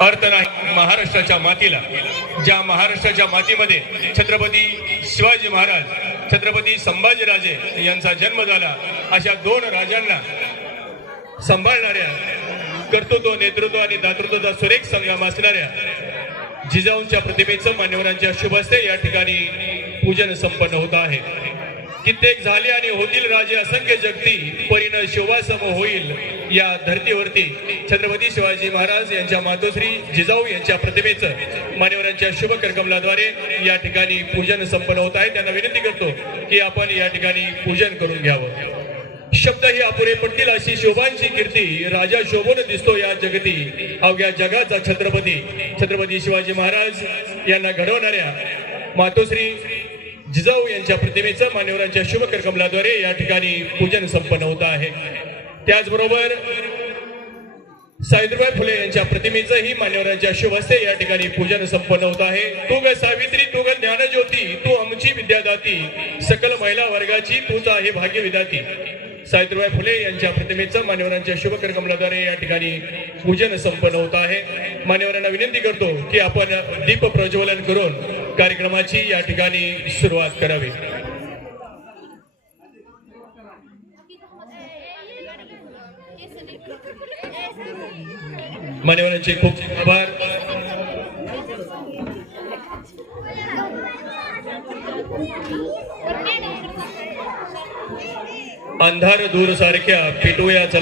अर्थ नाही महाराष्ट्राच्या मातीला, ज्या महाराष्ट्राच्या मातीमध्ये छत्रपती शिवाजी महाराज, छत्रपती संभाजीराजे यांचा जन्म झाला, अशा दोन राजांना सांभाळणाऱ्या, कर्तृत्व, नेतृत्व आणि दातृत्वाचा सुरेख संगम असणाऱ्या जिजाऊंच्या प्रतिमेचं मान्यवरांच्या शुभ हस्ते या ठिकाणी पूजन संपन्न होत आहे। कित्येक झाले आणि होतील राजे असंख्य जगती, परीन शोभासम होईल या धर्तीवरती छत्रपती शिवाजी महाराज यांच्या मातोश्री जिजाऊ यांच्या प्रतिमेचं मान्यवरांच्या शुभ करकमलाद्वारे या ठिकाणी पूजन संपन्न होत आहे। त्यांना विनंती करतो की आपण या ठिकाणी पूजन करून घ्यावं। शब्द ही अपुरे पडतील अशी शोभांची कीर्ती, राजा शोभून दिसतो या जगती, अवघ्या जगाचा छत्रपती, छत्रपती शिवाजी महाराज यांना घडवणाऱ्या मातोश्री जिजाऊ यांच्या प्रतिमेचं मान्यवरांच्या शुभ करकमलाद्वारे या ठिकाणी पूजन संपन्न होत आहे। त्याचबरोबर सावित्रीबाई फुले यांच्या प्रतिमेचंही मान्यवरांच्या शुभ हस्ते या ठिकाणी पूजन संपन्न होत आहे। तू ग सावित्री, तू ग ज्ञानज्योती, तू आमची विद्यादाती, सकल महिला वर्गाची तूच आहे भाग्य विधाती। सावित्रीबाई फुले यांच्या प्रतिमेचं मान्यवरांच्या शुभ करकमलाद्वारे या ठिकाणी पूजन संपन्न होत आहे। मान्यवरांना विनंती करतो की आपण दीप प्रज्वलन करून कार्यक्रमाची या ठिकाणी सुरुवात करावी। मान्यवरांचे खूप आभार। अंधार दूर सारख्या पेटूया चला